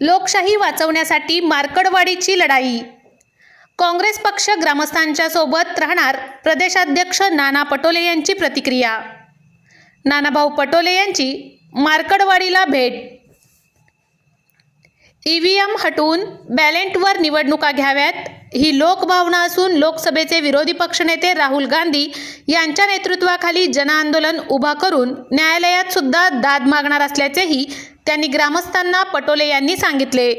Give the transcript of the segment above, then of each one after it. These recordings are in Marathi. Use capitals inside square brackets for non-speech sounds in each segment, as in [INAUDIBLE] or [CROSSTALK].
लोकशाही वाचवण्यासाठी मार्कडवाडीची लढाई. काँग्रेस पक्ष ग्रामस्थांच्या सोबत राहणार प्रदेशाध्यक्ष नाना पटोले यांची प्रतिक्रिया. नानाभाऊ पटोले यांची मार्कडवाडीला भेट. ईव्हीएम हटवून बॅलेंटवर निवडणुका घ्याव्यात ही लोकभावना असून लोकसभेचे विरोधी पक्षनेते राहुल गांधी यांच्या नेतृत्वाखाली जनआंदोलन उभा करून न्यायालयात सुद्धा दाद मागणार असल्याचेही त्यांनी ग्रामस्थांना पटोले यांनी सांगितले.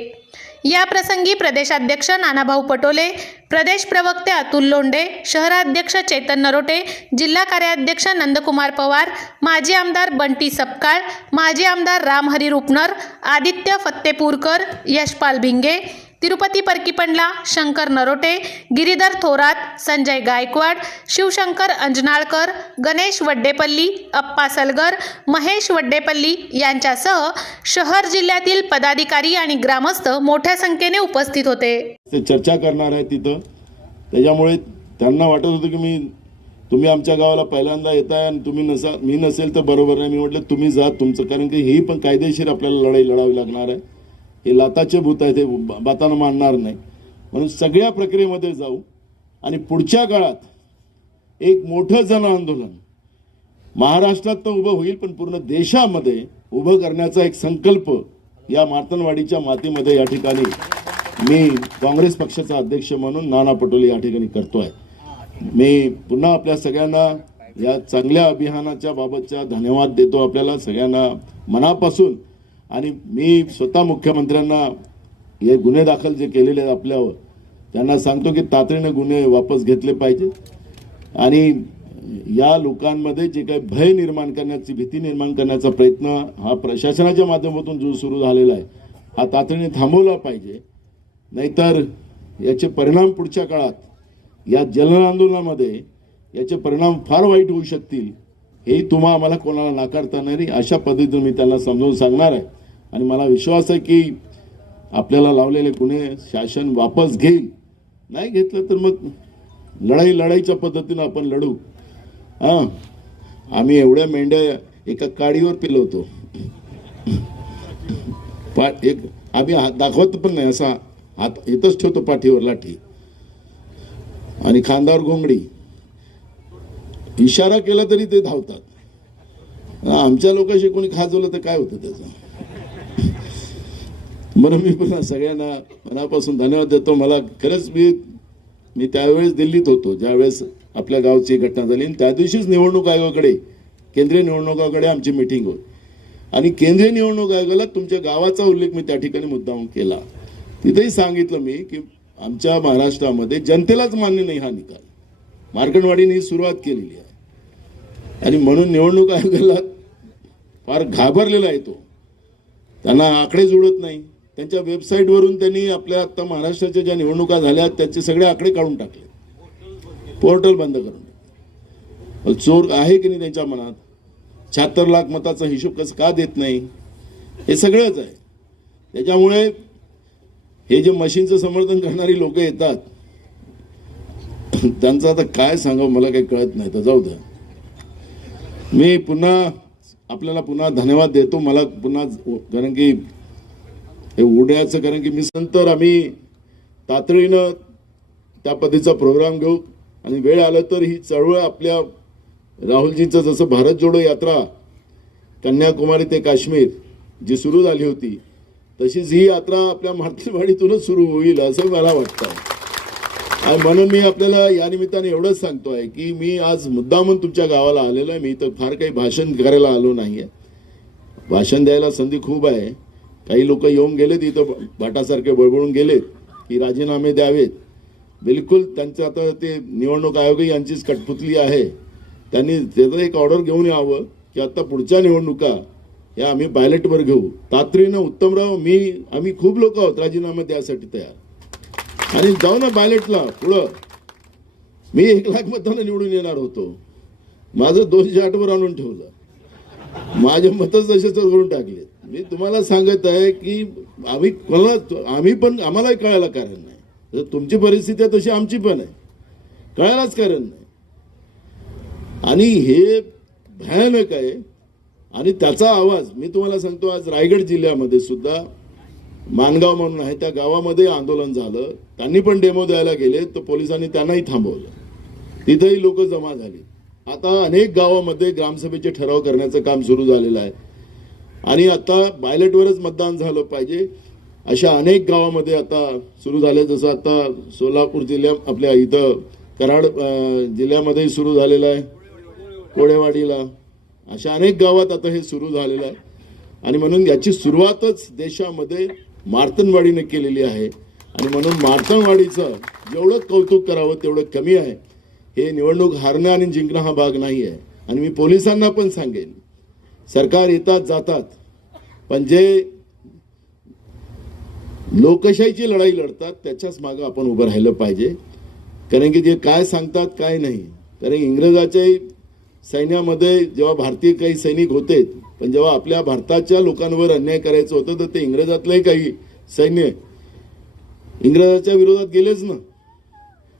या प्रसंगी प्रदेशाध्यक्ष नानाभाऊ पटोले प्रदेश प्रवक्ते अतुल लोंढे शहराध्यक्ष चेतन नरोटे जिल्हा कार्याध्यक्ष नंदकुमार पवार माजी आमदार बंटी सपकाळ माजी आमदार रामहरी रुपनर आदित्य फत्तेपूरकर यशपाल भिंगे तिरुपती परकीपंडला शंकर नरोटे गिरीधर थोरात संजय गायकवाड शिवशंकर अंजनाळकर गणेश वड्डेपल्ली अप्पा सलगर महेश वड्डेपल्ली यांच्यासह शहर जिल्ह्यातील पदाधिकारी आणि ग्रामस्थ मोठ्या संख्येने उपस्थित होते. ते चर्चा करणार आहे तिथं. त्याच्यामुळे त्यांना वाटत होतं की मी तुम्ही आमच्या गावाला पहिल्यांदा येताय आणि तुम्ही नसा मी नसेल तर बरोबर नाही मी म्हटलं तुम्ही जा तुमचं. कारण की ही पण कायदेशीर आपल्याला लढाई लढावी लागणार आहे. हे लाताचे भूत आहे ते बा- बातानं मानणार नाही. म्हणून सगळ्या प्रक्रियेमध्ये जाऊ आणि पुढच्या काळात एक मोठं जन आंदोलन. महाराष्ट्रात तर उभं होईल पण पूर्ण देशामध्ये उभं करण्याचा एक संकल्प या मार्तनवाडीच्या मातीमध्ये या ठिकाणी मी काँग्रेस पक्षाचा अध्यक्ष म्हणून नाना पटोले या ठिकाणी करतोय. मी पुन्हा आपल्या सगळ्यांना या चांगल्या अभियानाच्या बाबतच्या धन्यवाद देतो आपल्याला सगळ्यांना मनापासून. आणि मी स्वतः मुख्यमंत्र्यांना हे गुन्हे दाखल जे केलेले आहेत आपल्यावर त्यांना सांगतो की तातडीने गुन्हे वापस घेतले पाहिजे. आणि या लोकांमध्ये जे काही भय निर्माण करण्याची भीती निर्माण करण्याचा प्रयत्न हा प्रशासनाच्या माध्यमातून जो सुरू झालेला आहे हा तातडीने थांबवला पाहिजे. नाहीतर याचे परिणाम पुढच्या काळात या जल आंदोलनामध्ये याचे परिणाम फार वाईट होऊ शकतील हेही तुम्हा आम्हाला कोणाला नाकारता नाही अशा पद्धतीने मी त्यांना समजावून सांगणार आहे. आणि मला विश्वास आहे की आपल्याला लावलेले गुन्हे शासन वापस घेईल. नाही घेतलं तर मग लढाई लढाईच्या पद्धतीनं आपण लढू. हां. आम्ही एवढ्या मेंढ्या एका काडीवर पिलवतो. पा एक आम्ही हात दाखवत पण नाही असा हात इथंच ठेवतो पाठीवर लाठी. आणि खांदावर घोंगडी. इशारा केला तरी ते धावतात. आमच्या लोकांशी कोणी खाजवलं तर काय होतं त्याचं? म्हणून मी मला सगळ्यांना मनापासून धन्यवाद देतो. मला खरंच मी मी त्यावेळेस दिल्लीत होतो. ज्यावेळेस आपल्या गावची घटना झाली. आणि त्या दिवशीच निवडणूक आयोगाकडे केंद्रीय निवडणूक आयोगाकडे आमची मिटिंग होती. आणि केंद्रीय निवडणूक आयोगाला तुमच्या गावाचा उल्लेख मी त्या ठिकाणी मुद्दाम केला. तिथेही सांगितलं मी की आमच्या महाराष्ट्रामध्ये जनतेलाच मान्य नाही हा निकाल. मार्कंडवाडीने ही सुरुवात केलेली आहे. आणि म्हणून निवडणूक आयोगाला फार घाबरलेला आहे तो. त्यांना आकडे जुळत नाही. त्यांच्या वेबसाईटवरून त्यांनी आपल्या आत्ता महाराष्ट्राच्या ज्या निवडणुका झाल्या त्याचे सगळे आकडे काढून टाकले. पोर्टल बंद करून टाकले. चोर आहे की नाही त्यांच्या मनात? शहात्तर लाख मताचा हिशोब कसं का देत नाही? हे सगळंच आहे. त्याच्यामुळे हे जे मशीनचं समर्थन करणारी लोक येतात. त्यांचं आता काय सांगावं मला काही कळत नाही. तर जाऊ द्या. मी पुन्हा आपल्याला पुन्हा धन्यवाद देतो. मला पुन्हा कारण की हे उड्याचं कारण की मी नंतर आम्ही तातडीनं त्या पद्धतीचा प्रोग्राम घेऊ. आणि वेळ आलं तर ही चळवळ आपल्या राहुलजींचं जसं भारत जोडो यात्रा कन्याकुमारी ते काश्मीर जी सुरू झाली होती तशीच ही यात्रा आपल्या मातृवाडीतूनच सुरू होईल असं मला वाटतं आणि म्हणून मी आपल्याला या निमित्ताने एवढंच सांगतो आहे की मी आज मुद्दामून तुमच्या गावाला आलेलो आहे. मी तर फार काही भाषण करायला आलो नाही आहे भाषण द्यायला संधी खूप आहे. काही लोक येऊन गेलेत इथं भाटासारखे बळबळून गेलेत की राजीनामे द्यावेत. बिलकुल त्यांचं आता ते निवडणूक आयोग यांचीच कठपुतली आहे. त्यांनी त्याचं एक ऑर्डर घेऊन यावं की आता पुढच्या निवडणुका या आम्ही बॅलेटवर घेऊ. तातडीनं उत्तमराव मी आम्ही खूप लोक आहोत राजीनामा द्यासाठी तयार. आणि जाऊ ना बॅलेटला पुढं. मी एक लाख मतांना निवडून येणार होतो. माझं दोनशे आठवर आणून ठेवलं. माझे मतच तसेच करून टाकले मी तुम्हाला सांगत आहे की आम्ही कोणाला आम्ही पण आम्हालाही कळायला कारण नाही. तुमची परिस्थिती आहे तशी आमची पण आहे. कळायलाच कारण नाही. आणि हे भयानक आहे. आणि त्याचा आवाज मी तुम्हाला सांगतो आज रायगड जिल्ह्यामध्ये सुद्धा मानगाव म्हणून आहे त्या गावामध्ये आंदोलन झालं. त्यांनी पण डेमो द्यायला गेले तर पोलिसांनी त्यांनाही थांबवलं. तिथेही लोक जमा झाली. आता अनेक गावामध्ये ग्रामसभेचे ठराव करण्याचं काम सुरू झालेलं आहे. आणि आता बायलेटवरच मतदान झालं पाहिजे. अशा अनेक गावामध्ये आता सुरू झाले जसं आता सोलापूर जिल्ह्या आपल्या इथं कराड जिल्ह्यामध्येही सुरू झालेलं आहे. कोडेवाडीला अशा अनेक गावात आता हे सुरू झालेलं आहे. आणि म्हणून याची सुरुवातच देशामध्ये मार्तनवाडीने केलेली आहे. आणि म्हणून मार्तनवाडीचं जेवढं कौतुक करावं तेवढं कमी आहे. हे निवडणूक हारणं आणि जिंकणं हा भाग नाही आहे. आणि मी पोलिसांना पण सांगेन सरकार येतात जातात. पण जे लोकशाहीची लढाई लढतात त्याच्याच मागं आपण उभं राहिलं पाहिजे. कारण की जे काय सांगतात काय नाही. कारण इंग्रजाच्या सैन्यामध्ये जेव्हा भारतीय काही सैनिक होते पण जेव्हा आपल्या भारताच्या लोकांवर अन्याय करायचं होतं तर ते इंग्रजातलंही काही सैन्य इंग्रजाच्या विरोधात गेलेच ना.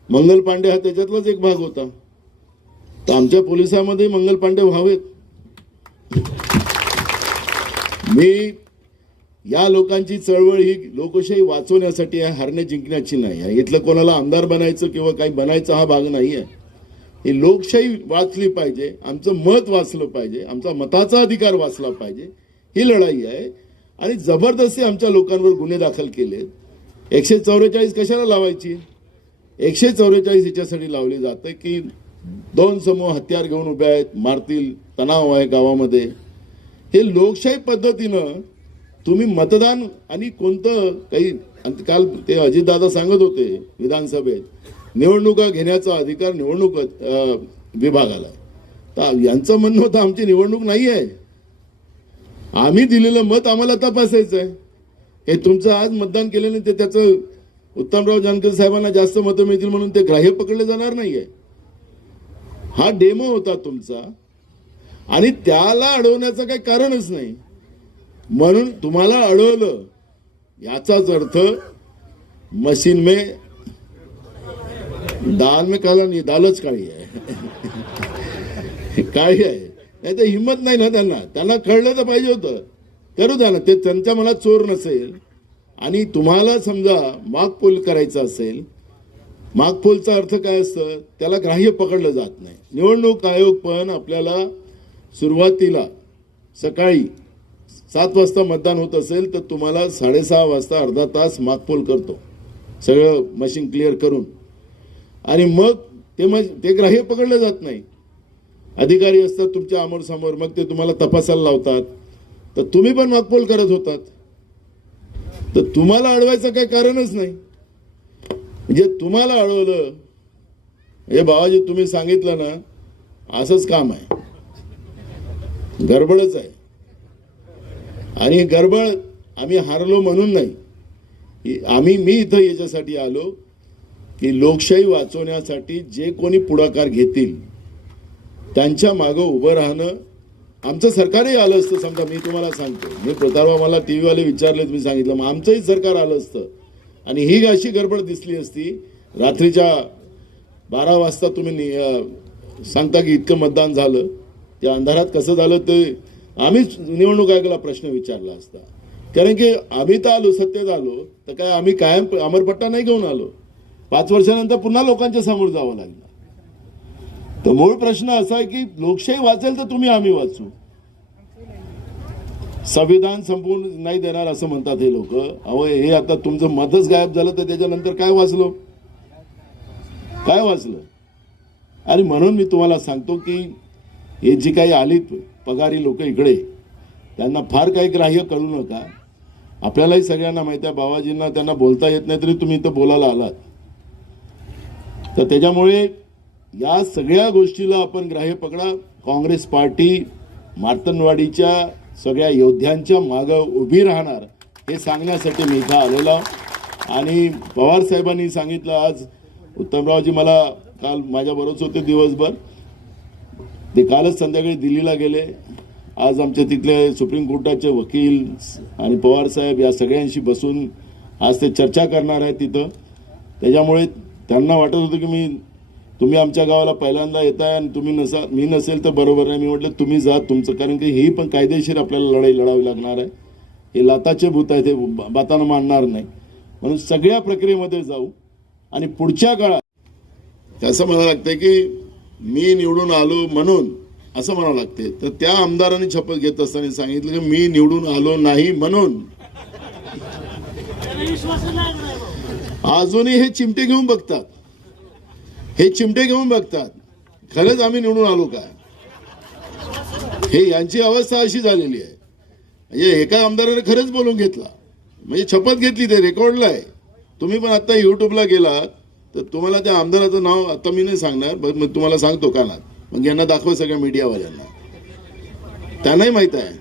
मंगल पांडे हा त्याच्यातलाच एक भाग होता. तर आमच्या पोलिसामध्ये मंगल पांडे व्हावेत. मी या लोकांची चळवळ ही लोकशाही वाचवण्यासाठी आहे हरणे जिंकण्याची नाही आहे. इथलं कोणाला आमदार बनायचं किंवा काही बनायचा हा भाग नाही आहे. ही लोकशाही वाचली पाहिजे आमचं मत वाचलं पाहिजे आमचा मताचा अधिकार वाचला पाहिजे ही लढाई आहे. आणि जबरदस्ती आमच्या लोकांवर गुन्हे दाखल केलेत. एकशे चौवेचाळीस कशाला लावायची? एकशे चौवेचाळीस याच्यासाठी लावली जाते की दोन समूह हत्यार घेऊन उभे आहेत मारतील तणाव आहे गावामध्ये. हे लोकशाही पद्धतीनं तुम्ही मतदान आणि कोणतं काही काल ते अजितदादा सांगत होते विधानसभेत निवडणुका घेण्याचा अधिकार निवडणूक विभागाला. तर यांचं म्हणणं होतं आमची निवडणूक नाही आहे. आम्ही दिलेलं मत आम्हाला तपासायचं आहे हे तुमचं आज मतदान केलं ते त्याचं उत्तमराव जानकर साहेबांना जास्त मतं मिळतील म्हणून ते ग्राह्य पकडले जाणार नाही आहे हा डेमो होता तुमचा. आणि त्याला अडवण्याचं काही कारणच नाही. म्हणून तुम्हाला अडवलं याचाच अर्थ मशीन मे दाल में काला नाही दालच काळी आहे. [LAUGHS] काळी आहे. नाही तर हिंमत नाही ना त्यांना. त्यांना कळलं तर पाहिजे होतं. करू द्या ना ते त्यांच्या मनात चोर नसेल. आणि तुम्हाला समजा मागपोल करायचं असेल मागपोलचा अर्थ काय असतं? त्याला ग्राह्य पकडलं जात नाही. निवडणूक आयोग पण आपल्याला सुरुवातीला सकाळी सात वाजता मतदान होत असेल तर तुम्हाला साडेसहा वाजता अर्धा तास मागपोल करतो. सगळं मशीन क्लिअर करून. आणि मग ते मग ते ग्राह्य पकडलं जात नाही. अधिकारी असतात तुमच्यासमोर मग ते तुम्हाला तपासायला लावतात. तर तुम्ही पण मागपोल करत होतात. तर तुम्हाला अडवायचं काही कारणच नाही. म्हणजे तुम्हाला अडवलं हे बाबाजी तुम्ही सांगितलं ना असंच काम आहे. गडबडच आहे. आणि गडबड आम्ही हारलो म्हणून नाही. आम्ही मी इथं याच्यासाठी आलो की लोकशाही वाचवण्यासाठी जे कोणी पुढाकार घेतील त्यांच्या मागं उभं राहणं आमचं सरकारही आलं असतं. समजा मी तुम्हाला सांगतो. मी प्रतापराव मला टी व्हीवाले विचारले तुम्ही सांगितलं मग आमचंही सरकार आलं असतं. आणि ही अशी गडबड दिसली असती. रात्रीच्या बारा वाजता तुम्ही नि- सांगता की इतकं मतदान झालं. त्या अंधारात कसं झालं ते आम्हीच निवडणूक आयोगाला प्रश्न विचारला असता. कारण की आम्ही तर आलो सत्तेत आलो तर काय आम्ही कायम अमरपट्टा नाही घेऊन आलो. पाच वर्षानंतर पुन्हा लोकांच्या समोर जावं लागलं. तर मूळ प्रश्न असा आहे की लोकशाही वाचेल तर तुम्ही आम्ही वाचू. संविधान संपूर्ण नाही देणार असं म्हणतात हे लोक. अहो हे आता तुमचं मतच गायब झालं तर त्याच्यानंतर काय वाचलो? काय वाचलं? आणि म्हणून मी तुम्हाला सांगतो की हे जी काही आलीत पगारी लोक इकडे त्यांना फार काही ग्राह्य करू नका. आपल्यालाही सगळ्यांना माहिती आहे बाबाजींना त्यांना बोलता येत नाही तरी तुम्ही इथं बोलायला आलात. तर त्याच्यामुळे या सगळ्या गोष्टीला आपण ग्राह्य पकडा. काँग्रेस पार्टी मार्तनवाडीच्या सगळ्या योद्ध्यांच्या मागं उभी राहणार हे सांगण्यासाठी मी इथं आलेला आणि पवार साहेबांनी सांगितलं आज उत्तमरावजी मला काल माझ्याबरोबरच होते दिवसभर. ते कालच संध्याकाळी दिल्लीला गेले. आज आमच्या तिथले सुप्रीम कोर्टाचे वकील आणि पवार साहेब या सगळ्यांशी बसून आज ते चर्चा करणार आहेत तिथं. त्याच्यामुळे त्यांना वाटत होतं की मी तुम्ही आमच्या गावाला पहिल्यांदा येताय आणि तुम्ही नसा मी नसेल तर बरोबर आहे. मी म्हटलं तुम्ही जा तुमचं कारण की ही पण कायदेशीर आपल्याला लढाई लढावी लागणार आहे. हे लाताचे भूत आहे ते ब- बातानं मानणार नाही. म्हणून सगळ्या प्रक्रियेमध्ये जाऊ आणि पुढच्या काळात असं म्हणावं लागतंय की मी निवडून आलो म्हणून असं म्हणावं लागते. तर त्या आमदारांनी शपथ घेत असताना सांगितलं की मी निवडून आलो नाही म्हणून. अजूनही हे चिमटे घेऊन बघतात. हे चिमटे घेऊन बघतात. खरंच आम्ही निवडून आलो का? हे यांची अवस्था अशी झालेली आहे. म्हणजे एका आमदाराने खरंच बोलून घेतला. म्हणजे शपथ घेतली ते रेकॉर्डला आहे. तुम्ही पण आता युट्यूबला गेलात. तर तुम्हाला त्या आमदाराचं नाव आता मी नाही सांगणार पण मग तुम्हाला सांगतो कानात मग यांना दाखवा सगळ्या मीडियावाल्यांना त्यांनाही माहीत आहे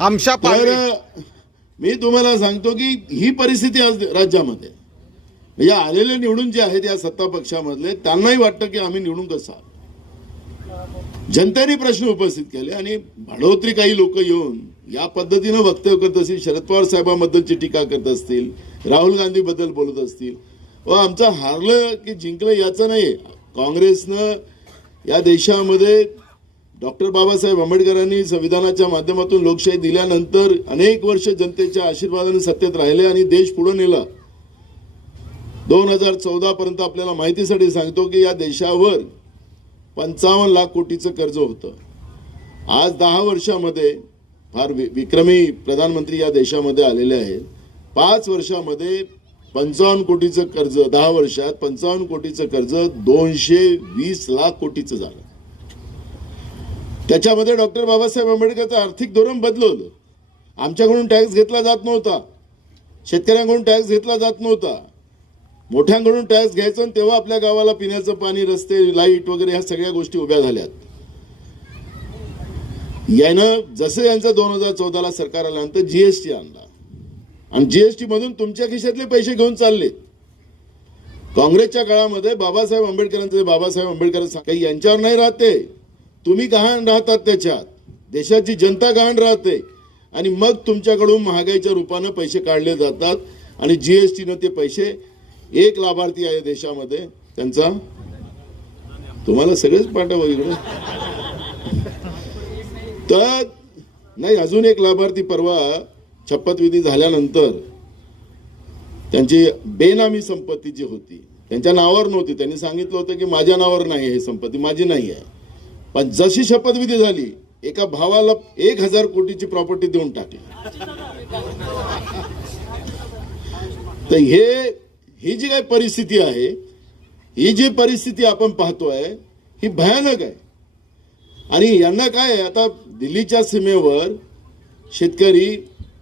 आमच्या तर मी तुम्हाला सांगतो की ही परिस्थिती आज राज्यामध्ये. म्हणजे आलेले निवडून जे आहेत या सत्ता पक्षामधले त्यांनाही वाटतं की आम्ही निवडून कसं. जनतेने प्रश्न उपस्थित केले आणि भाडोत्री काही लोक येऊन या पद्धतीनं वक्तव्य करत असतील शरद पवार साहेबांबद्दलची टीका करत असतील राहुल गांधी बद्दल बोलत असतील व आमचं हारलं की जिंकलं याचं नाही. काँग्रेसनं या देशामध्ये डॉक्टर बाबासाहेब आंबेडकरांनी संविधानाच्या माध्यमातून लोकशाही दिल्यानंतर अनेक वर्ष जनतेच्या आशीर्वादाने सत्तेत राहिले आणि देश पुढे नेला. दोन हजार चौदा पर्यंत आपल्याला माहितीसाठी सांगतो की या देशावर पंचावन्न लाख कोटीचं कर्ज होतं. आज दहा वर्षामध्ये फार विक्रमी प्रधानमंत्री या देशामध्ये आलेले आहेत. पाच वर्षामध्ये पंचावन्न कोटीचं कर्ज दहा वर्षात पंचावन्न कोटीचं कर्ज दोनशे वीस लाख कोटीचं झालं. त्याच्यामध्ये डॉक्टर बाबासाहेब आंबेडकरचं आर्थिक धोरण बदलवलं. आमच्याकडून टॅक्स घेतला जात नव्हता. शेतकऱ्यांकडून टॅक्स घेतला जात नव्हता. मोठ्यांकडून टॅक्स घ्यायचं आणि तेव्हा आपल्या गावाला पिण्याचं पाणी रस्ते लाइट वगैरे ह्या सगळ्या गोष्टी उभ्या झाल्यात. यानं जसं यांचं दोन हजार चौदाला सरकार आल्यानंतर जीएसटी आणला. आणि जीएसटी मधून तुमच्या खिशातले पैसे घेऊन चालले. काँग्रेसच्या काळामध्ये बाबासाहेब आंबेडकरांचे बाबासाहेब आंबेडकर काही यांच्यावर नाही राहते तुम्ही गहाण राहतात त्याच्यात. देशाची जनता गहाण राहते. आणि मग तुमच्याकडून महागाईच्या रूपानं पैसे काढले जातात. आणि जीएसटीनं ते पैसे एक लाभार्थी आहे देशामध्ये. त्यांचा तुम्हाला सगळेच पाठवा इकडे. तर नाही अजून एक लाभार्थी परवा शपथविधी झाल्यानंतर त्यांची बेनामी संपत्ती जी होती त्यांच्या नावावर नव्हती. त्यांनी सांगितलं होतं की माझ्या नावावर नाही आहे ही संपत्ती माझी नाही आहे. पण जशी शपथविधी झाली एका भावाला एक हजार कोटीची प्रॉपर्टी देऊन टाकली. तर हे ही जी काही परिस्थिती आहे ही जी परिस्थिती आपण पाहतोय ही भयानक आहे. आणि यांना काय आता दिल्लीच्या सीमेवर शेतकरी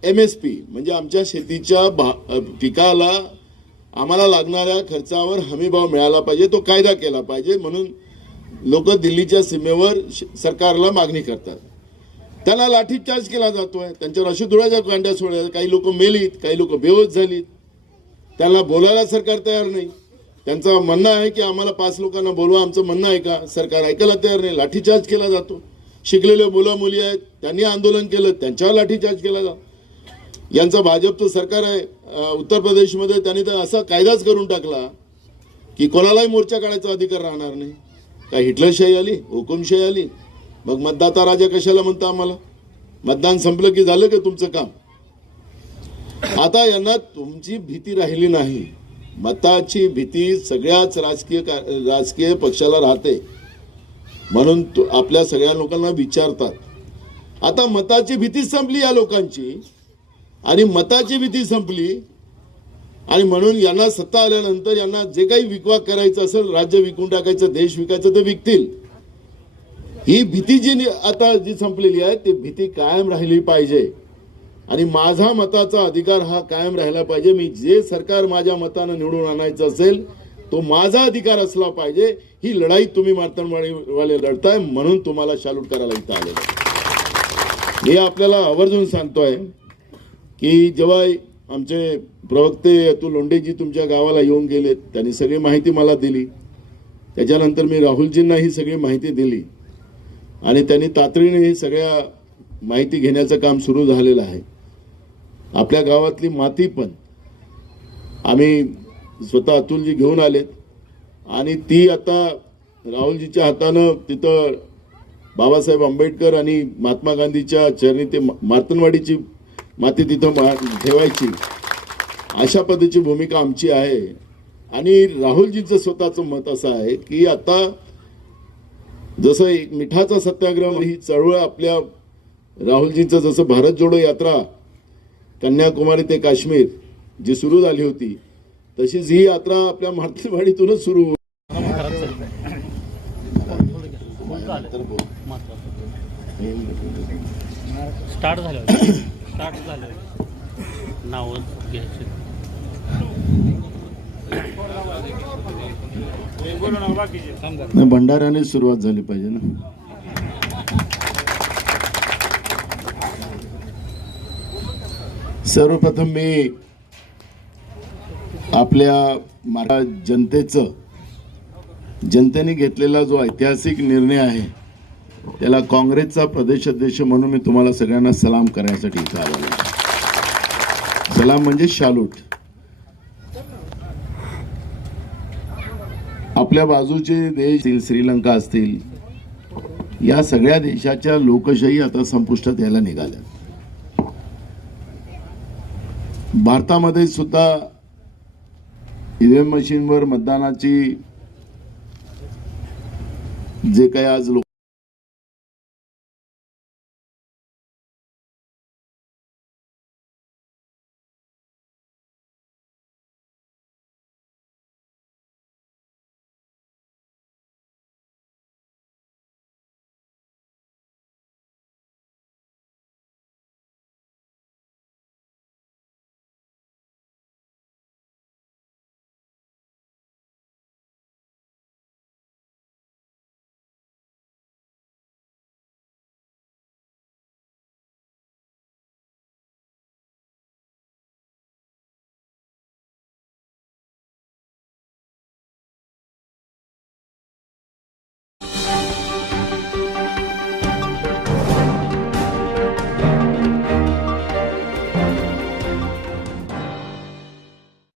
एम एस पी म्हणजे आमच्या शेतीच्या भा पिकाला आम्हाला लागणाऱ्या खर्चावर हमीभाव मिळाला पाहिजे तो कायदा केला पाहिजे म्हणून लोक दिल्लीच्या सीमेवर श- सरकारला मागणी करतात. त्याला लाठीचार्ज केला जातोय त्यांच्यावर अशुधुळाच्या कांड्या सोडल्या काही लोक मेलीत काही लोक बेहोश झालीत. त्यांना बोलायला सरकार तयार नाही. त्यांचं म्हणणं आहे की आम्हाला पाच लोकांना बोलवा आमचं म्हणणं आहे का? सरकार ऐकायला तयार नाही लाठीचार्ज केला जातो. शिकलेले मुलं मुली आहेत त्यांनी आंदोलन केलं त्यांच्यावर लाठीचार्ज केला जातो. यांचं भाजपचं सरकार आहे. उत्तर प्रदेशमध्ये त्यांनी तर असा कायदाच करून टाकला की कोणालाही मोर्चा काढायचा अधिकार राहणार नाही. काय हिटलरशाही आली? हुकुमशाही आली? मग मतदाता राजा कशाला म्हणता आम्हाला? मतदान संपलं की झालं का तुमचं काम? आता यांना तुमची भीती राहिली नाही. मताची भीती सगळ्याच राजकीय राजकीय पक्षाला राहते. म्हणून आपल्या सगळ्या लोकांना विचारतात. आता मताची भीती संपली या लोकांची. आणि मताची भीती संपली. आणि म्हणून यांना सत्ता आल्यानंतर यांना जे काही विकवाक करायचं असेल राज्य विकून टाकायचं देश विकायचं ते विकतील. ही भीती जी नि- आता जी संपलेली आहे ती भीती कायम राहिली पाहिजे. आणि माझा मताचा अधिकार हा कायम राहिला पाहिजे. मी जे सरकार माझ्या मतानं निवडून आणायचं असेल तो माझा अधिकार असला पाहिजे. ही लढाई तुम्ही वाले लढताय म्हणून तुम्हाला शालूट करायला इथं आलेलं आहे. मी आपल्याला आवर्जून सांगतोय की जेव्हा आमचे प्रवक्ते अतुल लोंडेजी तुमच्या गावाला येऊन गेले त्यांनी सगळी माहिती मला दिली. त्याच्यानंतर मी राहुलजींना ही सगळी माहिती दिली. आणि त्यांनी तातडीने ही सगळ्या माहिती घेण्याचं काम सुरू झालेलं आहे. आपल्या गावातली माती पण आम्ही स्वतः अतुलजी घेऊन आलेत. आणि ती आता राहुलजीच्या हातानं तिथं बाबासाहेब आंबेडकर आणि महात्मा गांधीच्या चरणी ते मा- मार्तनवाडीची माती तिथं मा- ठेवायची. अशा पद्धतीची भूमिका आमची आहे. आणि राहुलजींचं स्वतःचं मत असं आहे की आता जसं एक मिठाचा सत्याग्रह ही चळवळ आपल्या राहुलजींचं जसं भारत जोडो यात्रा कन्याकुमारी ते काश्मीर जी सुरू झाली होती तशीच ही यात्रा आपल्या मातृवाडीतूनच सुरू स्टार्ट झालं. स्टार्ट झालं नाव घ्यायचे. नाही भंडाऱ्याने सुरुवात झाली पाहिजे ना. सर्वप्रथम मी आपल्या मरा जनतेचं जनतेने घेतलेला जो ऐतिहासिक निर्णय आहे त्याला काँग्रेसचा प्रदेशाध्यक्ष म्हणून मी तुम्हाला सगळ्यांना सलाम करण्यासाठी इथं आलो सलाम म्हणजे शालूट. आपल्या बाजूचे देश श्रीलंका असतील या सगळ्या देशाच्या लोकशाही आता संपुष्टात यायला निघाल्या. भारतामध्ये सुद्धा ईव्हीएम मशीनवर मतदानाची जे काही आज लोक